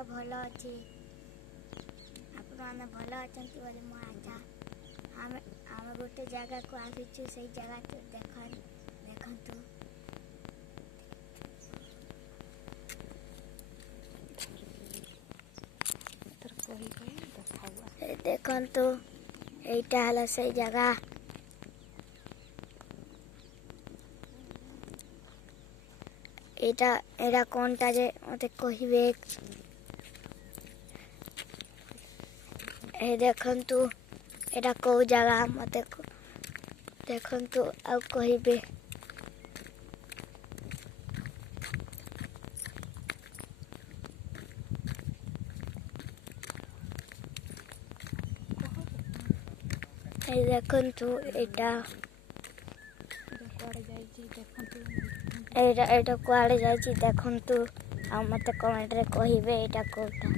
ତ ଭଲ ଅଛି। ଆପଣମାନେ ଭଲ ଅଛନ୍ତି ବୋଲି ମୁଁ ଆଶା। ଆମେ ଗୋଟେ ଜାଗାକୁ ଆସିଛୁ, ସେଇ ଜାଗାକୁ ଦେଖନ୍ତୁ। ଦେଖନ୍ତୁ, এইটা ହେଲା ସେଇ ଜାଗା। ଏଇଟା କ'ଣଟା ଯେ ମୋତେ କହିବେ। ଦେଖନ୍ତୁ ଏଇଟା କେଉଁ ଜାଗା ମୋତେ ଦେଖନ୍ତୁ ଆଉ କହିବେ। ଦେଖନ୍ତୁ ଏଇଟା କୁଆଡ଼େ ଯାଇଛି ଦେଖନ୍ତୁ, ଆଉ ମୋତେ କମେଣ୍ଟରେ କହିବେ ଏଇଟା କେଉଁଟା।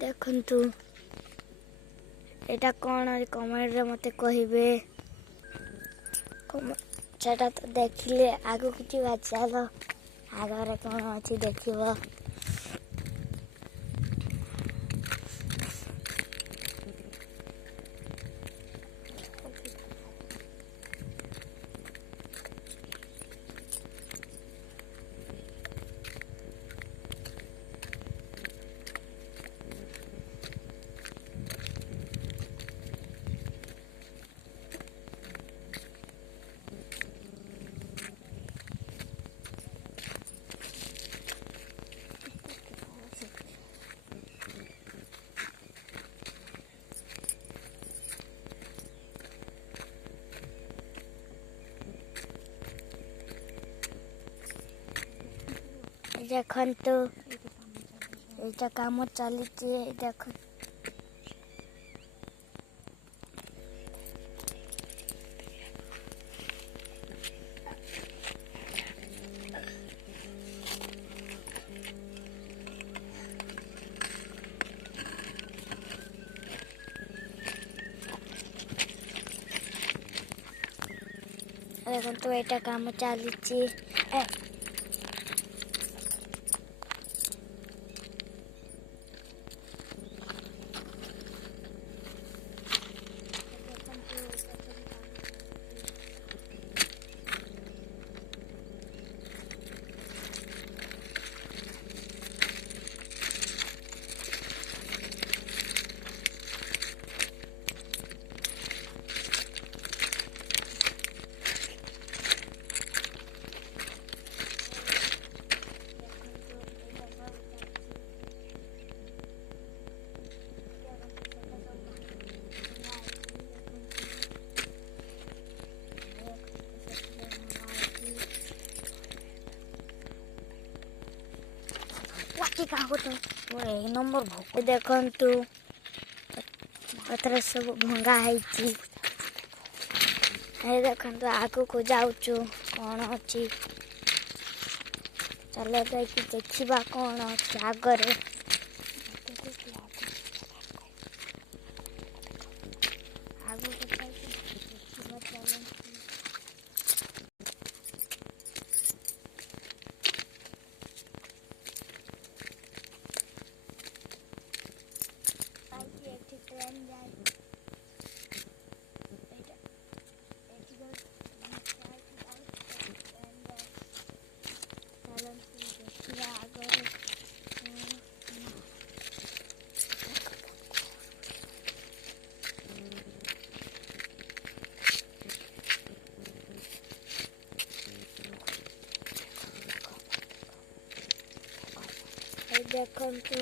ଦେଖନ୍ତୁ ଏଇଟା କ'ଣ କମେଣ୍ଟରେ ମୋତେ କହିବେ। ସେଟା ତ ଦେଖିଲେ ଆଗକୁ ଯିବା, ଚାଲ ଆଗରେ କ'ଣ ଅଛି ଦେଖିବ। ଦେଖନ୍ତୁ ଏଇଟା କାମ ଚାଲିଛି। ଦେଖନ୍ତୁ ଏଇଟା କାମ ଚାଲିଛି। एक नंबर भोक देखନ୍ତୁ ଏଥିରେ ସବୁ ଭଙ୍ଗା ହେଇଛି। ଦେଖନ୍ତୁ ଆଗକୁ ଯାଉଛୁ, କ'ଣ ଅଛି ଚାଲ ଯାଇକି ଦେଖିବା କ'ଣ ଅଛି ଆଗରେ। ଆଗକୁ ଯାଇକି ଦେଖିବା ଚାଲନ୍ତୁ। ଏଠି ଟ୍ରେନ୍ ଯାଏ। ଚାଲନ୍ତୁ ଦେଖିବା ଆଗରେ। ଦେଖନ୍ତୁ